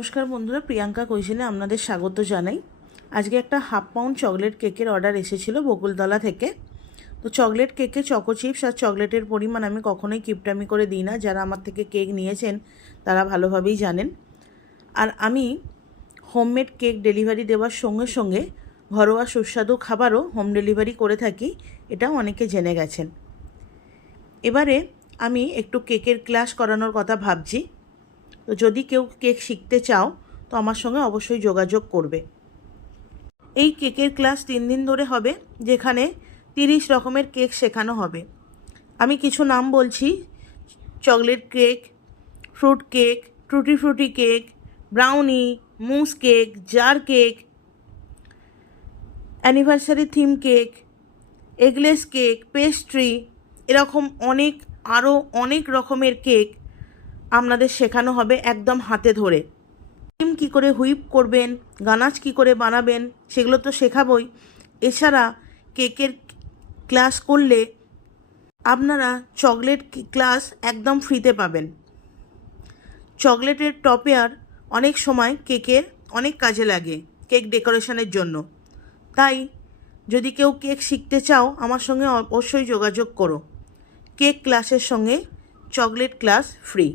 নমস্কার বন্ধুরা, প্রিয়াঙ্কা কৈশিনে আপনাদের স্বাগত জানাই। আজকে একটা হাফ পাউন্ড চকলেট কেকের অর্ডার এসেছিল বকুলতলা থেকে। তো চকলেট কেকে চকো চিপস আর চকলেটের পরিমাণ আমি কখনোই কিপটামি করে দিই না। যারা আমার থেকে কেক নিয়েছেন তারা ভালোভাবেই জানেন। আর আমি হোমমেড কেক ডেলিভারি দেওয়ার সঙ্গে সঙ্গে ঘরোয়া সুস্বাদু খাবারও হোম ডেলিভারি করে থাকি, এটাও অনেকে জেনে গেছেন। এবারে আমি একটু কেকের ক্লাস করানোর কথা ভাবছি। তো যদি কেউ কেক শিখতে চাও তো আমার সঙ্গে অবশ্যই যোগাযোগ করবে। এই কেকের ক্লাস 3 দিন ধরে হবে, যেখানে 30 রকমের কেক শেখানো হবে। আমি কিছু নাম বলছি: chocolate cake, fruit cake, tutti frutti cake, brownie, mousse cake, jar cake, anniversary theme cake, eggless cake, pastry, এরকম আরও অনেক রকমের কেক আপনাদের শেখানো হবে একদম হাতে ধরে। ক্রিম কী করে হুইপ করবেন, গানাচ কী করে বানাবেন সেগুলো তো শেখাবই। এছাড়া কেকের ক্লাস করলে আপনারা চকলেট ক্লাস একদম ফ্রিতে পাবেন। চকলেটের টপেয়ার অনেক সময় কেকের অনেক কাজে লাগে, কেক ডেকোরেশনের জন্য। তাই যদি কেউ কেক শিখতে চাও আমার সঙ্গে অবশ্যই যোগাযোগ করো। কেক ক্লাসের সঙ্গে চকলেট ক্লাস ফ্রি।